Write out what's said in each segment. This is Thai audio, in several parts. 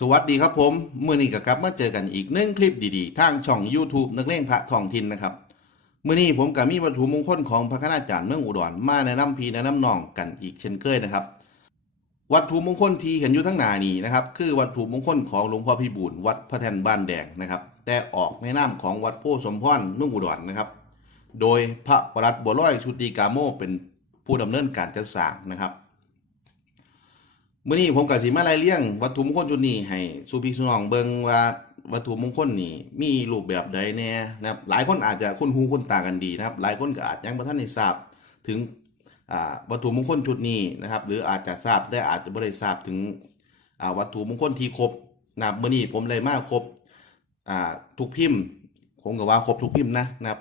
สวัสดีครับผมเมื่อนี้ก็กลับมาเจอกันอีกหนึ่งคลิปดีๆ ทางช่อง YouTube นักเลงพระทองทินนะครับเมื่อนี้ผมกับมีวัตถุมงคลของพระคณาจารย์เมืองอุดรมาแนะนำพีแนะนำน้องกันอีกเช่นเคยนะครับ วัตถุมงคลที่เห็นอยู่ทั้งหน้านี้นะครับคือวัตถุมงคลของหลวงพ่อพิบูลวัดพระแท่นบ้านแดงนะครับ แต่ออกในนามของวัดโพธิ์สมพรนุ่งอุดรนะครับ โดยพระประหลัดบัวลอยชุติกาโมเป็นผู้ดำเนินการจัดสร้างนะครับ มื่อนี้ผมกับสีมาไล่เลี่ยงวัตถุมงคลจุดนี้ให้สุพีสุนองเบิงว่าวัตถุมงคลนี่มีรูปแบบใดแน่นะครับหลายคนอาจจะคุ้นหูคุ้นตากันดีนะครับ หลายคนก็อาจยังบ่ทันได้ทราบถึงวัตถุมงคลชุดนี้นะครับ หรืออาจจะทราบแต่อาจจะบ่ได้ทราบถึงวัตถุมงคลที่ครบนะครับมื่อนี้ผมเลยมาครบทุกพิมพ์ผมก็ว่าครบทุกพิมพ์นะนะครับ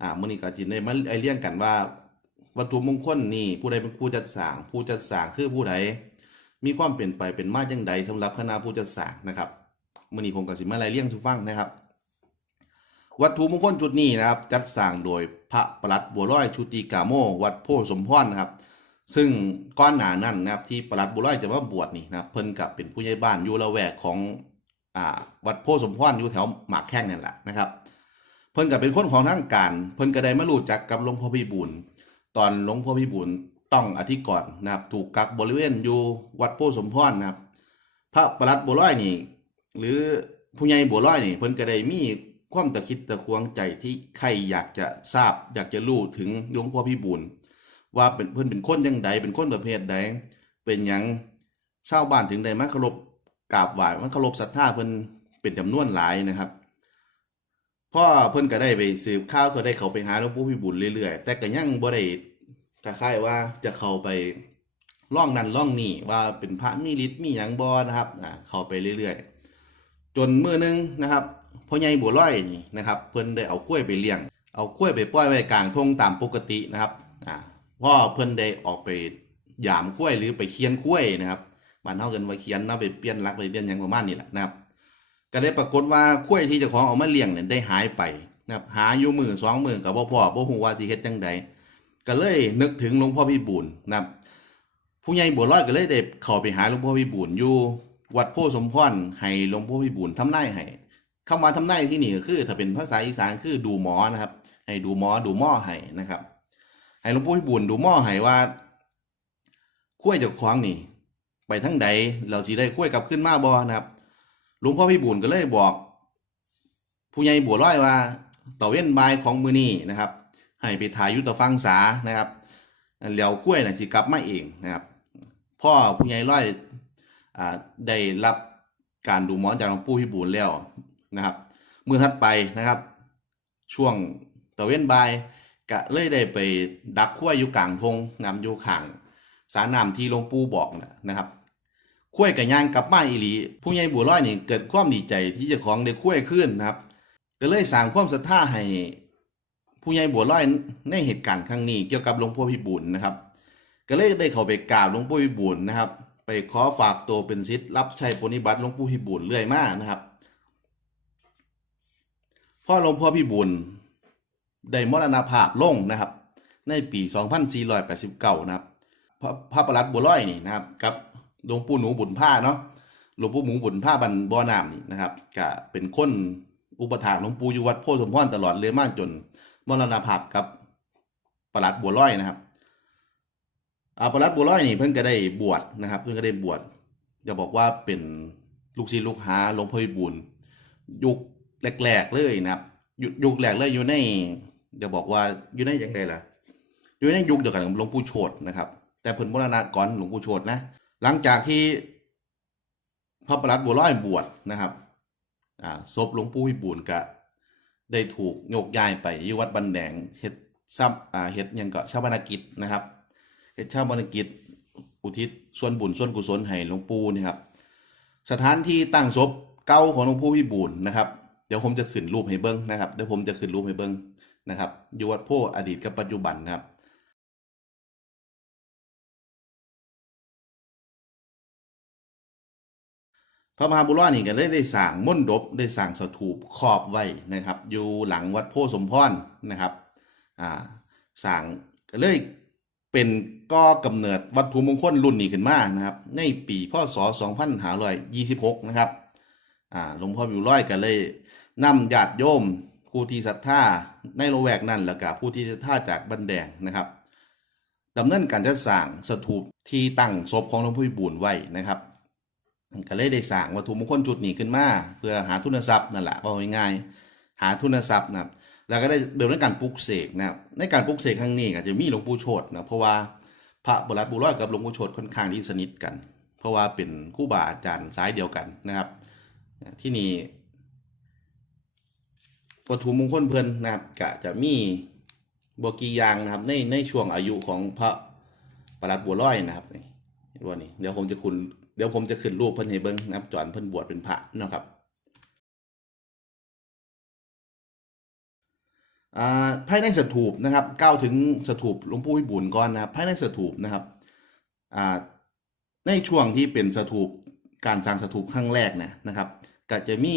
อ่ามื่อนี้ก็จิได้มาไล่เลี่ยงกันว่า วัตถุมงคลนี่ผู้ใดเป็นผู้จัดสร้างผู้จัดสร้างคือผู้ใด มีความเปลี่ยนไปเป็นมาจังใดสำหรับคณะผู้จัดสร้างนะครับมื่อนี้ผมกับสิมาไล่เลี่ยงสุฟังนะครับ วัตถุมงคลจุดนี้นะครับ จัดสร้างโดยพระประหลัดบัวลอยชุติกาโม วัดโพธสมพรนะครับ ซึ่งก้อนหนานั่นนะครับที่ประหลัดบัวลอยจะมาบวชนี่นะเพิ่นกับเป็นผู้ใหญ่บ้านอยู่ละแวกของอ่าวัดโพธสมพรอยู่แถวหมากแข้งนั่นแหละนะครับ เพิ่นกับเป็นคนของทางการ เพิ่นก็ได้มารู้จักกับหลวงพ่อพิบูลตอนหลวงพ่อพิบูล ต้องอธิกรณ์นะครับ ถูกกักบริเวณอยู่วัดโพสมพรนะครับ พระประหลัดบัวลอยนี่ หรือผู้ใหญ่บัวลอยนี่เพิ่นก็ได้มีความตะคิดตะควงใจที่ใครอยากจะทราบ อยากจะรู้ถึงหลวงพ่อพิบูลว่าเป็นเพิ่นเป็นคนยังใดเป็นคนประเภทใดเป็นหยังชาวบ้านถึงได้มาเคารพกราบไหว้มาเคารพศรัทธาเพิ่นเป็นจำนวนหลายนะครับพ่อเพิ่นก็ได้ไปสืบข่าวก็ได้เขาไปหาหลวงปู่พิบูลเรื่อยๆ แต่ก็ยังบ่ได้ คล้ายๆว่าจะเข้าไปล่องนั่นล่องนี่ว่าเป็นพระมีฤทธิ์มีหยังบ่นะครับอ่าเข้าไปเรื่อยๆ จนมือหนึงนะครับพ่อใหญ่บัวลอยนี่นะครับเพิ่นได้เอากล้วยไปเลี้ยง เอากล้วยไปปล่อยไว้กลางทงตามปกตินะครับอ่าพ่อเพิ่นได้ออกไปยามกล้วยหรือไปเคียนกล้วยนะครับบ้านเฮาเอิ้นว่าเคียนเนาะไปเปลี่ยนรักไปเปลี่ยนหยังประมาณนี้แหละนะครับก็ได้ปรากฏว่ากล้วยที่เจ้าของเอามาเลี้ยงเนี่ยได้หายไปนะครับหาอยู่มือสองมือกับพ่อพ่อบ่ฮู้ว่าสิเฮ็ดจังใด ก็เลยนึกถึงหลวงพ่อพิบูลนะครับผู้ใหญ่บัวลอยก็เลยได้เข้าไปหาหลวงพ่อพิบูลอยู่วัดโพธิสมพรให้หลวงพ่อพิบูลทำนายให้คำว่าทำนายที่นี่ก็คือถ้าเป็นภาษาอีสานคือดูหมอนะครับ ให้ดูหมอดูหม้อให้นะครับ ให้หลวงพ่อพิบูลดูหม้อให้ว่ากล้วยเจ้างนี่ไปทั้งใดเราสิได้กล้วยกลับขึ้นมาบ่นะครับหลวงพ่อพี่บุญก็เลยบอก ผู้ใหญ่บัวร้อยว่าต่อเว้นบายของมือนี้นะครับ ให้ไปถ่ายยุตฟังสานะครับแล้วคุ้วยน่ะสิกลับมาเองนะครับ พ่อผู้ใหญ่ร้อยอ่าได้รับการดูหมอจากหลวงปู่พี่บุญแล้วนะครับเมื่อถัดไปนะครับ ช่วงตะเว้นบายก็เลยได้ไปดักคุ้วยอยู่กลางทงนำอยู่ข้างสาน้ำที่หลวงปู่บอกนะครับคุ้วยกับย่างกลับมาอีหลี ผู้ใหญ่บัวลอยนี่เกิดความดีใจที่จะของได้คุ้วยขึ้นนะครับ ก็เลยสร้างความศรัทธาให้ ผู้ใหญ่บัวลอยในเหตุการณ์ครั้งนี้เกี่ยวกับหลวงพ่อพิบูลนะครับ ก็เลยได้เข้าไปกราบหลวงพ่อพิบูลนะครับ ไปขอฝากตัวเป็นศิษย์รับใช้ปฏิบัติหลวงปู่พิบูลเรื่อยมากนะครับพ่อหลวงพ่อพิบูลได้มรณภาพลงนะครับ ในปี 2489 นะครับพระพระประหลัดบัวลอยนี่นะครับกับหลวงปู่หนูบุญผ้าเนาะหลวงปู่หมูบุญผ้าบันบ่อน้ำนี่นะครับก็เป็นคนอุปถากหลวงปู่อยู่วัดโพธิสมพรตลอดเลยมากจน มรณภาพกับประหลัดบัวลอยนะครับอาประหลัดบัวลอยนี่เพิ่งก็ได้บวชนะครับ เพิ่งก็ได้บวชจะบอกว่าเป็นลูกศิษย์ลูกหาหลวงพ่อพิบูลยุคแรกๆเลยนะครับยุคยุคแรกเลยอยู่ในจะบอกว่าอยู่ในยังไงล่ะ อยู่ในยุคเดียวกันกับหลวงปู่โชตนะครับ แต่เพิ่นมรณะก่อนหลวงปู่โชตนะ หลังจากที่พระประหลัดบัวลอยบวชนะครับอ่าศพหลวงปู่พิบูลก็ ได้ถูกโยกย้ายไปอยู่วัดบันแดงเฮ็ดซับอ่าเฮ็ดยังก็ชาบานกิจนะครับเฮ็ดชาบานกิจอุทิศส่วนบุญส่วนกุศลให้หลวงปู่นี่ครับสถานที่ตั้งศพเก้าของหลวงปู่พิบูลนะครับเดี๋ยวผมจะขึ้นรูปให้เบิ้งนะครับเดี๋ยวผมจะขึ้นรูปให้เบิ้งนะครับอยู่วัดโพอดีตกับปัจจุบันนะครับ พระมหาบุรุษนี่ก็เลยได้สร้างมณฑปได้สร้างสถูปครอบไว้นะครับ อยู่หลังวัดโพสมพรนะครับอ่าสร้างก็เลยเป็นก่อกำเนิดวัตถุมงคลรุ่นนี้ขึ้นมานะครับ ในปีพศ2526 นะครับอ่าหลวงพ่อวิวร้อยก็เลยนำญาติโยมผู้ที่ศรัทธาในละแวกนั้นแล้วก็ผู้ที่ศรัทธาจากบันแดงนะครับดำเนินการจัดสร้างสถูปที่ตั้งศพของหลวงพ่อบูลย์ไว้นะครับ ก็เลยได้สร้างวัตถุมงคลจุดนี้ขึ้นมาเพื่อหาทุนทรัพย์นั่นแหละว่าง่ายๆหาทุนทรัพย์นะครับแล้วก็ได้เดินในการปลุกเสกนะครับในการปลุกเสกครั้งนี้ก็จะมีหลวงปู่โชตนะเพราะว่าพระบรัตบุร้อยกับหลวงปู่โชตค่อนข้างที่สนิทกัน เพราะว่าเป็นคู่บาอาจารย์สายเดียวกันนะครับ ที่นี่วัตถุมงคลเพื่อนนะครับก็จะมีบกียางนะครับในในช่วงอายุของพระประหลัดบัวร้อยนะครับนี่ตัวนี้เดี๋ยวผมจะคุณ เดี๋ยวผมจะขึ้นรูปเพิ่นให้เบิ่งนะครับจอนเพิ่นบวชเป็นพระเนาะครับภายในสถูปนะครับก้าวถึงสถูปหลวงปู่วิบูลย์ก่อนนะครับภายในสถูปนะครับในช่วงที่เป็นสถูปการสร้างสถูปครั้งแรกนะนะครับก็จะมี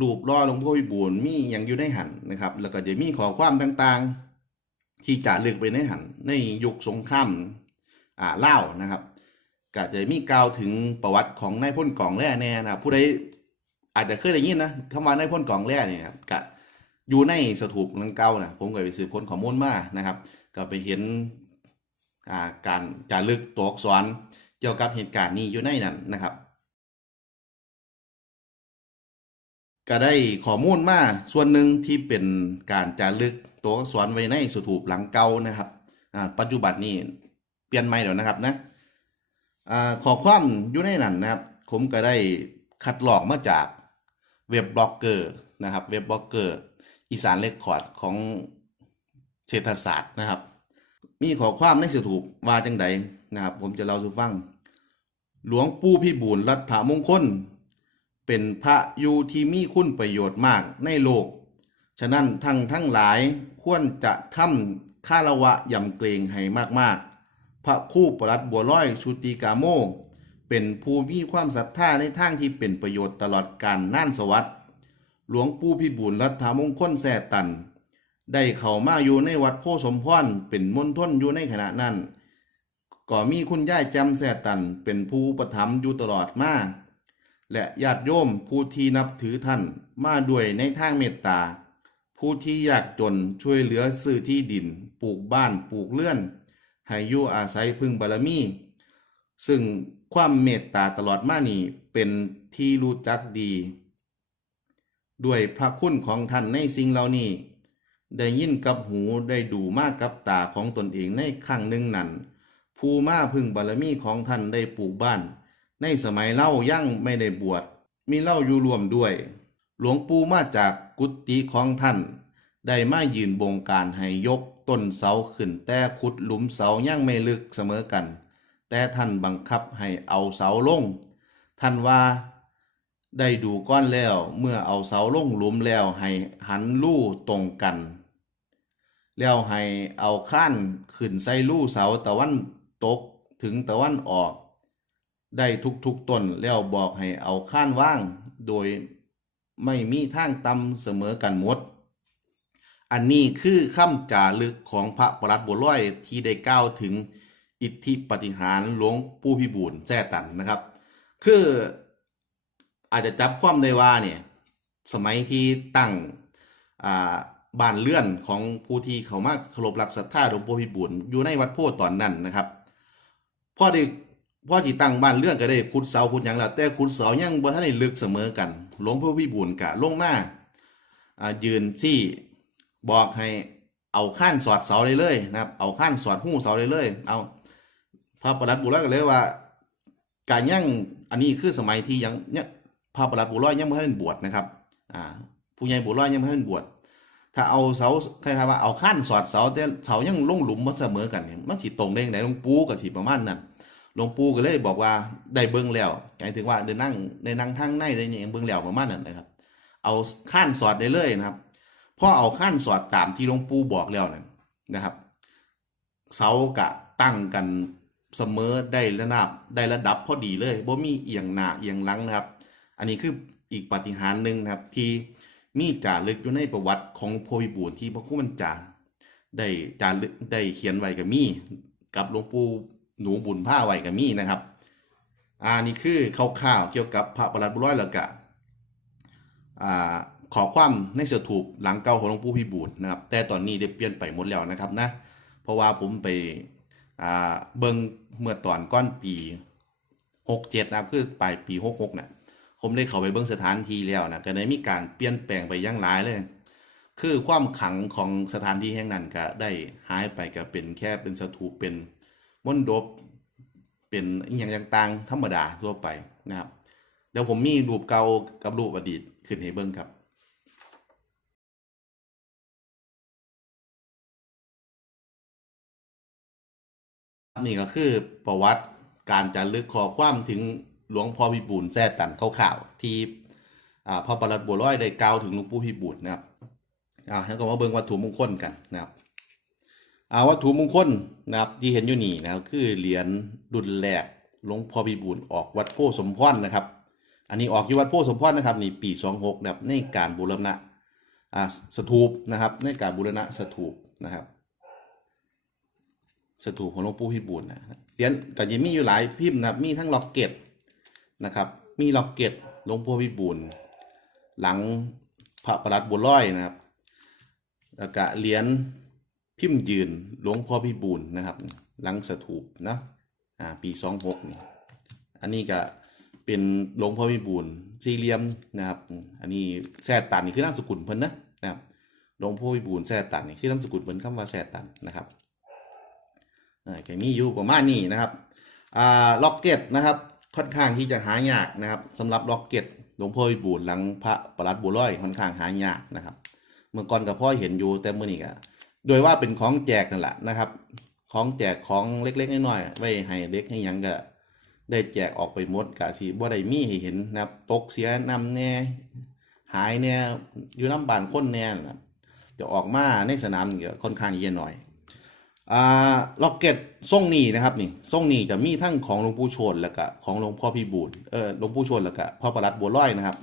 รูปล่อหลวงพ่อวิบูลย์มีอย่างอยู่ในหันนะครับ แล้วก็จะมีขอความต่างๆ ที่จะเลือกไปในหันในยุคสงครามอ่าเล่านะครับ ก็จะมีกล่าวถึงประวัติของนายพลกองแร่แน่นะครับผู้ใดอาจจะเคยได้ยินนะคำว่านายพลกองแร่เนี่ยก็อยู่ในสถูปหลังเก่านะผมก็ไปสืบค้นข้อมูลมานะครับ ก็ไปเห็นาการจารึกตัวอักษรเกี่ยวกับเหตุการณ์นี้อยู่ในนั้นนะครับก็ได้ข้อมูลมาส่วนหนึ่งที่เป็นการจารึกตัวอักษรไว้ในสถูปหลังเก่านะครับปัจจุบันนี้เปลี่ยนใหม่แล้วนะครับนะ อขอความอยู่ในนั้นนะครับ ผมก็ได้คัดลอกมาจากเว็บบล็อกเกอร์นะครับเว็บบล็อกเกอร์อีสานเรคคอร์ดของเศรษฐศาสตร์นะครับ มีขอความในสถูปว่าจังใดนะครับ ผมจะเล่าสู่ฟัง หลวงปู่พิบูลรัฐมงคล เป็นพระอยู่ที่มีคุณประโยชน์มากในโลก ฉะนั้นทั้งทั้งหลายควรจะทำค่าละวะยำเกรงให้มากๆ พระคู่ประลัดบัวร้อยชุติกาโมเป็นผู้มีความศรัทธาในทางที่เป็นประโยชน์ตลอดการน่านสวัสดิ์หลวงปู่พิบูลรัฐมงคลแสตัน ได้เข้ามาอยู่ในวัดโพสมพรเป็นมณฑลอยู่ในขณะนั้น ก็มีคุณย่ายจำแสตันเป็นผู้ประถมอยู่ตลอดมาและญาติโยมผู้ที่นับถือท่านมาด้วยในทางเมตตา ผู้ที่ยากจนช่วยเหลือซื้อที่ดิน ปลูกบ้านปลูกเรือน ให้อยู่อาศัยพึ่งบารมี ซึ่งความเมตตาตลอดมานี้เป็นที่รู้จักดี ด้วยพระคุณของท่านในสิ่งเหล่านี้ ได้ยินกับหูได้ดูมากกับตาของตนเองในครั้งหนึ่งนั้นผู้มาพึ่งบารมีของท่านได้ปลูกบ้าน ในสมัยเล่ายั่งไม่ได้บวชมีเล่าอยู่รวมด้วย หลวงปู่มาจากกุฏิของท่าน ได้มายืนบงการให้ยก ต้นเสาขึ้น แต่ขุดหลุมเสายังไม่ลึกเสมอกัน แต่ท่านบังคับให้เอาเสาลง ท่านว่าได้ดูก้อนแล้วเมื่อเอาเสาลงหลุมแล้วให้หันลู่ตรงกัน แล้วให้เอาข้านขึ้นใส่ลู่เสาตะวันตกถึงตะวันออก ได้ทุกๆต้นแล้วบอกให้เอาข้านว่าง โดยไม่มีทางต่ำเสมอกันหมด อันนี้คือคำจารึกของพระประหลัดบัวลอยที่ได้กล่าวถึงอิทธิปฏิหารหลวงปู่พิบูลแท้ตันนะครับ คืออาจจะจับความได้ว่าเนี่ยสมัยที่ตั้งบ้านเลื่อนของผู้ที่เขามาเคารพรักศรัทธาหลวงปู่พิบูลอยู่ในวัดโพธิตอนนั้นนะครับพ่อได้พ่อที่ตั้งบ้านเลื่อนก็ได้ขุดเสาขุดยังแล้วแต่ขุดเสายังบ่ทันได้ลึกเสมอกันหลวงพ่พิบูลกะลงมายืนที่ บอกให้เอาข้านสอดเสาได้เลยนะครับ เอาข้านสอดหู้เสาได้เลย เอาพระประหลัดบุรุษก็เลยว่า การยังอันนี้คือสมัยที่ยังเนี่ยพระประหลัดบุร้อยยังไม่ทันบวชนะครับ อ่า ผู้ใหญ่บุร้อยยังไม่ทันบวช ถ้าเอาเสาคล้ายๆว่าเอาขั้นสอดเสาแต่เสายังลงหลุมมันเสมอกันเนี่ยมันสิตรงได้ยังไงหลวงปู่ก็สิประมาณนั้นหลวงปู่ก็เลยบอกว่าได้เบิ่งแล้วหมายถึงว่าได้นั่งได้นั่งทางในได้ยังเบิ่งแล้วประมาณนั้นนะครับ เอาขั้นสอดได้เลยนะครับ พอเอาขั้นสอดตามที่หลวงปู่บอกแล้วนั่นนะครับ เสากะตั้งกันเสมอได้ระดับได้ระดับพอดีเลยบ่มีเอียงหน้าเอียงหลังนะครับ อันนี้คืออีกปฏิหารหนึ่งนะครับที่มีจารึกอยู่ในประวัติของโพธิบูรณ์ที่พระคุณมันจาได้จารึกได้เขียนไว้กับมีกับหลวงปู่หนูบุญผ้าไว้กับมีนะครับอ่านี่คือคร่าวๆเกี่ยวกับพระประหลัดบุร้อยแล้วก็อ่า ขอความในเสือถูปหลังเก่าของหลวงปู่พิบูลนะครับ แต่ตอนนี้ได้เปลี่ยนไปหมดแล้วนะครับนะ เพราะว่าผมไปอ่าเบิ่งเมื่อตอนก้อนปี67นะครับคือปลายปี66น่ะผมได้เข้าไปเบิ่งสถานที่แล้วนะก็ได้มีการเปลี่ยนแปลงไปอย่างหลายเลย คือความขังของสถานที่แห่งนั้นก็ได้หายไปก็เป็นแค่เป็นสถูปเป็นมณฑปเป็นอย่างต่างๆธรรมดาทั่วไปนะครับ เดี๋ยวผมมีรูปเก่ากับรูปอดีตขึ้นให้เบิ่งครับ นี่ก็คือประวัติการจารึกขอความถึงหลวงพ่อพิบูลแท้ตันข่าวๆที่อ่าพระประหลัดบัวลอยได้กล่าวถึงหลวงปู่พิบูลนะครับอ่าแล้วก็มาเบิ่งวัตถุมงคลกันนะครับอ่าวัตถุมงคลนะครับที่เห็นอยู่นี่นะครับคือเหรียญรุ่นแรกหลวงพ่อพิบูลออกวัดโพธิสมพรนะครับ อันนี้ออกอยู่วัดโพธิสมพรนะครับนี่ปี 26นะครับในการบูรณะอ่าสถูปนะครับในการบูรณะสถูปนะครับ สถูปของหลวงปู่พิบูลนะเหรียญก็จะมีอยู่หลายพิมพ์นะมีทั้งล็อกเก็ตนะครับ มีล็อกเก็ตหลวงพ่อพิบูลหลังพระประหลัดบัวลอยนะครับแล้วก็เหรียญพิมพ์ยืนหลวงพ่อพิบูลนะครับ หลังสถูปนะอ่าปีสองหกนี่อันนี้ก็เป็นหลวงพ่อพิบูลสี่เหลี่ยมนะครับ อันนี้แซ่ตันนี่คือนามสกุลเพิ่นนะนะครับหลวงพ่อพิบูลแซ่ตันนี่คือนามสกุลเพิ่นคำว่าแซ่ตันนะครับ ก็มีอยู่ประมาณนี้นะครับอ่าล็อกเก็ตนะครับค่อนข้างที่จะหายากนะครับสำหรับล็อกเก็ตหลวงพ่อวิบูลย์หลังพระประหลัดบัวลอยค่อนข้างหายากนะครับ เมื่อก่อนกับพ่อเห็นอยู่แต่เมื่อนี้ก็โดยว่าเป็นของแจกนั่นแหละนะครับ ของแจกของเล็กๆน้อยๆไว้ให้เด็กให้ยังก็ได้แจกออกไปหมดกะสิบ่ได้มีให้เห็นนะครับตกเสียนำแน่หายแน่อยู่น้ำบานคนแน่นะจะออกมาในสนามก็ค่อนข้างเยอะหน่อย อ่าล็อกเก็ตทรงนี้นะครับนี่ทรงนี้จะมีทั้งของหลวงปู่ชนแล้วก็ของหลวงพ่อพิบูลเออหลวงปู่ชนแล้วก็พระประหลัดบัวลอยนะครับ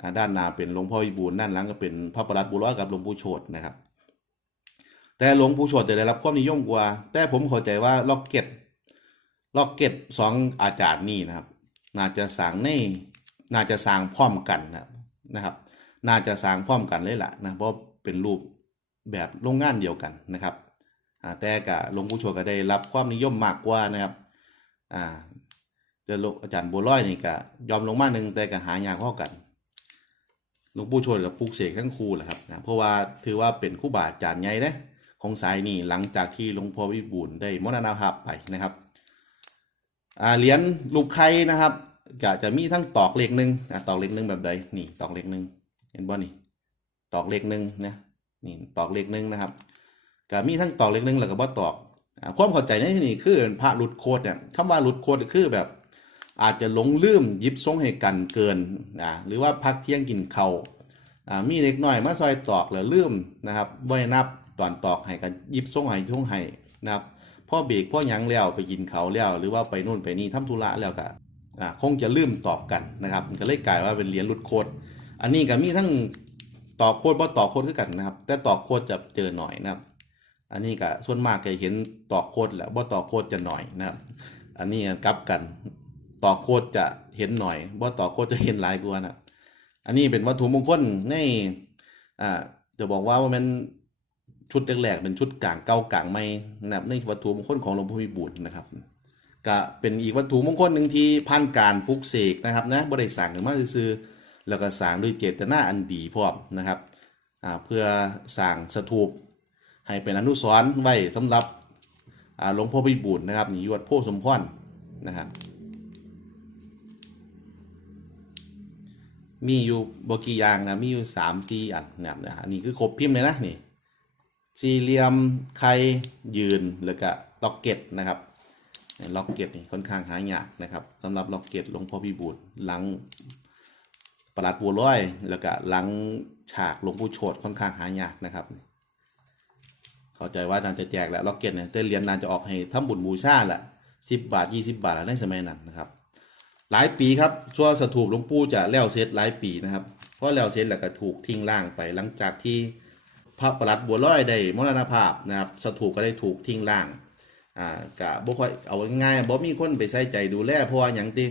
อ่าด้านหน้าเป็นหลวงพ่อพิบูลด้านหลังก็เป็นพระประหลัดบัวลอยกับหลวงปู่ชนนะครับ แต่หลวงปู่ชนจะได้รับความนิยมกว่า แต่ผมเข้าใจว่าล็อกเก็ตล็อกเก็ตสองอาจารย์นี่นะครับ น่าจะสางในน่าจะสางพร้อมกันนะครับนะครับ น่าจะสางพร้อมกันเลยล่ะนะเพราะเป็นรูปแบบโรงงานเดียวกันนะครับ แต่กับหลวงปู่ชวก็ได้รับความนิยมมากกว่านะครับอ่าจะลงอาจารย์บัวลอยนี่ก็ยอมลงมาหนึ่งแต่ก็หายากพอกันหลวงปู่ชวกับปลูกเสกทั้งคู่แหละครับนะเพราะว่าถือว่าเป็นคู่บาอาจารย์ใหญ่นะของสายนี่หลังจากที่หลวงพ่อวิบูลย์ได้มรณภาพไปนะครับอ่าเหรียญลูกไข่นะครับก็จะมีทั้งตอกเลขหนึ่งอ่าตอกเลขหนึ่งแบบใดนี่ตอกเลขหนึ่งเห็นบ่นี่ตอกเลขหนึ่งนะนี่ตอกเลขหนึ่งนะครับ ก็มีทั้งตอกเล็กนึงแล้วก็บ่ตอกความเข้าใจในที่นี้คือพระหลุดโคดเนี่ยคำว่าหลุดโคดคือแบบ อาจจะหลงลืมยิบทรงให้กันเกินอ่าหรือว่าพักเที่ยงกินเขา่ามีเล็กน้อยมาซอยตอกแล้วลืมนะครับได้นับตอนตอกให้กันยิบทรงให้ทรงให้นะครับพ่อเบรกพ่อยังแล้วไปกินเขาแล้ว หรือว่าไปนู่นไปนี่ทำธุระแล้วก็อ่าคงจะลืมตอกกันนะครับก็เลยกลายว่าเป็นเหรียญหลุดโคดอันนี้ก็มีทั้งตอกโคดบ่ตอกโคดคือกันนะครับ แต่ตอกโคดจะเจอหน่อยนะครับ อันนี้ก็ส่วนมากก็เห็นตอกโคดแหละบ่ตอกโคดจะหน่อยนะครับอันนี้กลับกันตอกโคดจะเห็นหน่อยบ่ตอกโคดจะเห็นหลายกว่านะอันนี้เป็นวัตถุมงคลในอ่าจะบอกว่าว่ามันชุดแรกๆเป็นชุดกลางเก่ากลางใหม่นะครับในวัตถุมงคลของหลวงพ่อพิบูลนะครับก็เป็นอีกวัตถุมงคลหนึ่งที่ผ่านการปลุกเสกนะครับนะบ่ได้สั่งขึ้นมาซื่อแล้วก็สร้างด้วยเจตนาอันดีพร้อมนะครับอ่าเพื่อสร้างสถูป ให้เป็นอนุสรณ์ไว้สำหรับอาหลวงพ่อพิบูลนะครับนี่อยู่วัดโพธิ์สมพรนะครับมีอยู่บกี่อย่างนะมีอยู่สามสี่อันนะครับนะอันนี้คือครบพิมพ์เลยนะนี่สี่เหลี่ยมไข่ยืนแล้วก็ล็อกเก็ตนะครับล็อกเก็ตนี่ค่อนข้างหายากนะครับสำหรับล็อกเก็ตหลวงพ่อพิบูลหลังประหลัดบัวลอย แล้วก็หลังฉากหลวงปู่โชดค่อนข้างหายากนะครับ เข้าใจว่าน่าจะแจกแล้วล็อกเก็ตเนี่ยแต่เหรียญนานจะออกให้ทำบุญบูชาแหละสิบบาทยี่สิบาทแล้วในสมัยนั้นนะครับ หลายปีครับชั่วสถูปหลวงปู่จะแล้วเสร็จหลายปีนะครับเพราะแล้วเสร็จแล้วก็ถูกทิ้งล่างไปหลังจากที่พระประหลัดบัวลอยได้มรณภาพนะครับสถูปก็ได้ถูกทิ้งล่างอ่ากะบ่ค่อยเอาง่ายๆบ่มีคนไปใส่ใจดูแลเพราะว่าหยังติ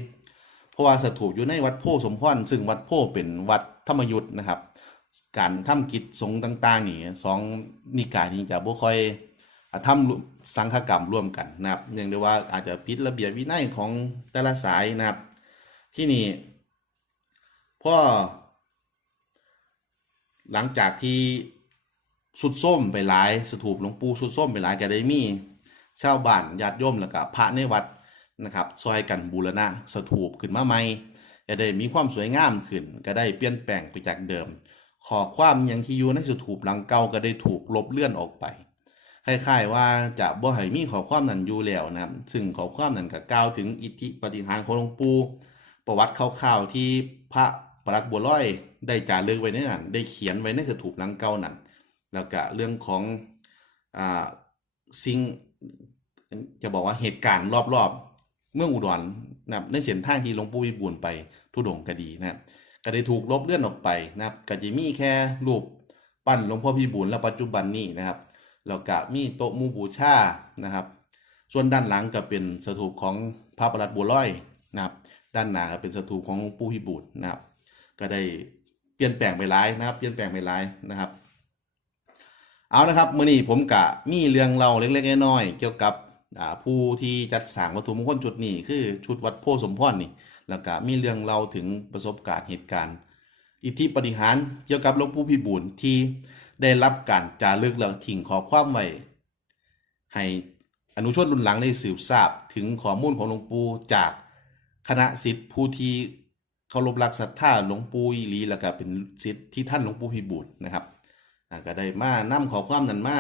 เพราะว่าสถูปอยู่ในวัดโพธิ์สมพรซึ่งวัดโพธิ์เป็นวัดธรรมยุทธ์นะครับ การทำกิจสงฆ์ต่าง ๆ นี่สองนิกายนี้จะบ่ค่อยอ่าทำสังฆกรรมร่วมกันนะครับเนื่องด้วยว่าอาจจะผิดระเบียบวินัยของแต่ละสายนะครับ ที่นี่พ่อหลังจากที่สุดส้มไปหลายสถูปหลวงปู่สุดส้มไปหลายแกได้มีชาวบ้านญาติโยมแล้วก็พระในวัดนะครับซอยกันบูรณะสถูปขึ้นมาใหม่ก็ได้มีความสวยงามขึ้น ก็ได้เปลี่ยนแปลงไปจากเดิม ขอความหยังที่อยู่ในสถูปหลังเก่าก็ได้ถูกลบเลื่อนออกไปคล้ายๆว่าจะบ่ให้มีข้อความนั้นอยู่แล้วนะครับ ซึ่งข้อความนั้นก็กล่าวถึงอิทธิปฏิหารของหลวงปู่ประวัติคร่าวๆที่พระประหลัดบัวลอยได้จารึกไว้ในนั้นได้เขียนไว้ในสถูปหลังเก่านั้นแล้วก็เรื่องของอ่าสิ่งจะบอกว่าเหตุการณ์รอบๆ เมืองอุดรนะครับในเส้นทางที่หลวงปู่วิบูลไปทุดงค์ก็ดีนะครับ ก็ได้ถูกลบเลื่อนออกไปนะครับก็จะมีแค่รูปปั้นหลวงพ่อพิบูลและปัจจุบันนี้นะครับแล้วก็มีโต๊ะมูบูชานะครับ ส่วนด้านหลังก็เป็นสถูปของพระประหลัดบัวลอยนะครับ ด้านหน้าก็เป็นสถูปของปู่พิบูลนะครับ ก็ได้เปลี่ยนแปลงไปหลายนะครับ เปลี่ยนแปลงไปหลายนะครับ เอานะครับมื้อนี้ผมกะมีเรื่องเล่าเล็กๆน้อยๆเกี่ยวกับ ผู้ที่จัดสร้างวัตถุมงคลชุดนี้คือชุดวัดโพธิสมพรนี่แล้วก็มีเรื่องเล่าถึงประสบการณ์เหตุการณ์ อิทธิปฏิหารเกี่ยวกับหลวงปู่พิบูลที่ได้รับการจารึกและทิ้งขอความไว้ให้อนุชนรุ่นหลังได้สืบทราบถึงข้อมูลของหลวงปู่จากคณะศิษย์ผู้ที่เคารพรักศรัทธาหลวงปู่อีหลีแล้วก็เป็นศิษย์ที่ท่านหลวงปู่พิบูลนะครับก็ได้มานำข้อความนั้นมา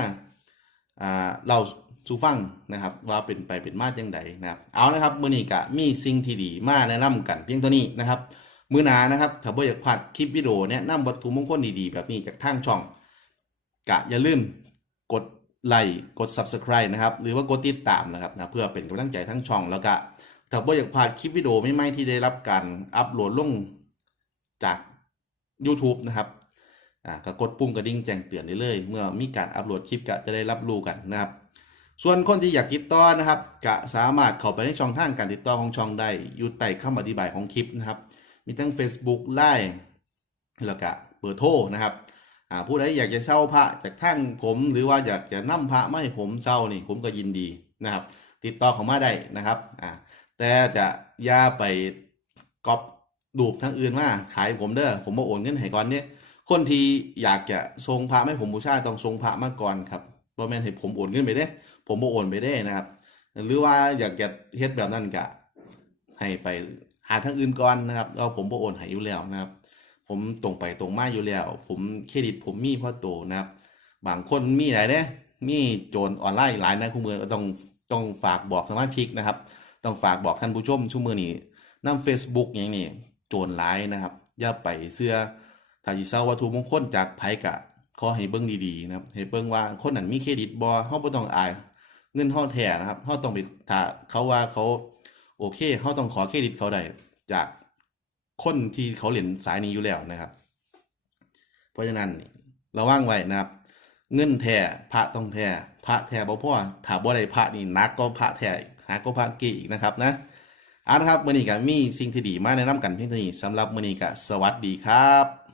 เล่า สู่ฟังนะครับ ว่าเป็นไปเป็นมาจังใดนะครับ เอานะครับมื้อนี้ก็มีสิ่งที่ดีมาแนะนำกัน เพียงเท่านี้นะครับ มื้อหนานะครับถ้าบ่อยากพลาดคลิปวิดีโอแนะนำวัตถุมงคลดีๆ แบบนี้จากทางช่องกะอย่าลืมกดไลค์กด Subscribe นะครับ หรือว่ากดติดตามนะครับนะเพื่อเป็นกำลังใจทั้งช่องแล้วก็ถ้าบ่อยากพลาดคลิปวิดีโอใหม่ๆที่ได้รับการอัปโหลดลงจาก YouTube นะครับอ่าก็กดปุ่มกระดิ่งแจ้งเตือนได้เลย เมื่อมีการอัปโหลดคลิปก็จะได้รับรู้กันนะครับ ส่วนคนที่อยากติดต่อนะครับก็สามารถเข้าไปในช่องทางการติดต่อของช่องได้อยู่ใต้คำอธิบายของคลิปนะครับ มีทั้ง Facebook Line แล้วก็เบอร์โทรนะครับอ่าผู้ใดอยากจะเช่าพระจากทางผมหรือว่าอยากจะนํพระมาให้ผมเช่านี่ผมก็ยินดีนะครับ ติดต่อเข้ามาได้นะครับอ่าแต่จะอย่าไปก๊อปดูปทั้งอื่นมาขายผมเด้อผมมาโอนเงินให้ก่อนเนี่ยคนที่อยากจะทรงพระให้ผมบูชาต้องทรงพระมาก่อนครับบ่แม่นให้ผมโอนเงินไปเด้ ผมบ่โอนไปได้นะครับ หรือว่าอยากจะเฮ็ดแบบนั้นก็ให้ไปหาทางอื่นก่อนนะครับเอาผมบ่โอนให้อยู่แล้วนะครับ ผมตรงไปตรงมาอยู่แล้ว ผมเครดิตผมมีพอโตนะครับ บางคนมีหลายเด้มีโจรออนไลน์หลายนะคุณมือต้องต้องฝากบอกสมาชิกนะครับ ต้องฝากบอกท่านผู้ชมชั่วมือนี้นำ Facebook อย่างนี้โจรหลายนะครับอย่าไปเสื้อถ้าสิเซาวัตถุมงคลจากไผกะขอให้เบิ่งดีๆนะครับให้เบิ่งว่าคนนั้นมีเครดิตบ่เฮาบ่ต้องอาย เงินเฮาแท้นะครับเฮาต้องไปถ้าเขาว่าเขาโอเคเฮาต้องขอเครดิตเขาได้จากคนที่เขาเล่นสายนี้อยู่แล้วนะครับ เพราะฉะนั้นระวังไว้นะครับ เงินแท้พระต้องแท้พระแท้บ่พอถ้าบ่ได้พระนี่นักก็พระแท้อีกหาก็พระเกอีกนะครับนะเอาละครับมื้อนี้ก็มีสิ่งที่ดีมาแนะนำกันเพียงเท่านี้สำหรับมื้อนี้ก็สวัสดีครับ